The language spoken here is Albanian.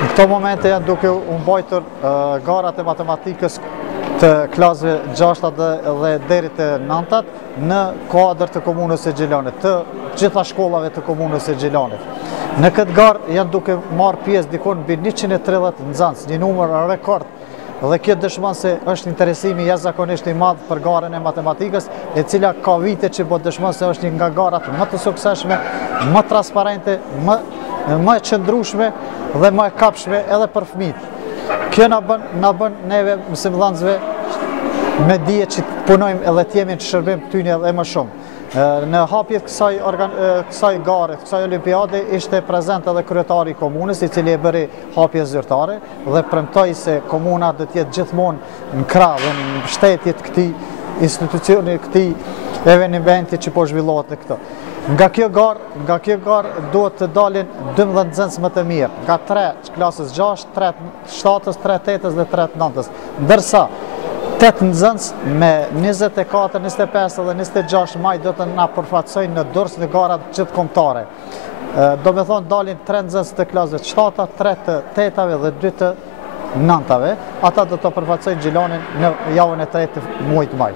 Në këto momente janë duke u mbajtur garat e matematikës të klasëve 6 dhe deri të 9 në kuadër të komunës së Gjilanit, të gjitha shkollave të komunës së Gjilanit. Në këtë garë janë duke marrë pjesë dikon mbi 130 nxënës, një numër rekord, dhe kjo dëshmon se është interesimi jashtëzakonisht i madh për garën e matematikës, e cila ka vite që po dëshmon se është një nga garat më të suksesshme, më transparente, më e qëndrueshme dhe më e kapshme edhe për fëmijët. Kjo na bën neve mësimdhënësve me dije që punojmë edhe të jemi në shërbim tyne edhe më shumë. Në hapjet kësaj gare, kësaj olimpiade, ishte prezent edhe kryetari i komunës, i cili e bëri hapje zyrtare dhe premtoi se komuna do të jetë gjithmonë në krah dhe në mbështetje të këtij institucioni, këtij eventi që po zhvillohet në këtë. Nga kjo garë duhet të dalin 12 nxënës më të mirë, nga 3 klasës 6, 3 7-ës, 3 8-ës dhe 3 9-ës, ndërsa 8 nxënës me 24, 25 dhe 26 maj do të na përfaqësojnë në Durrës në garat gjithkombëtare. Do me thonë dalin 3 nxënës të klasëve 7, 3 të 8-ave dhe 2 të 9-ave, ata do të përfaqësojnë Gjilanin në javën e 3 të muajit maj.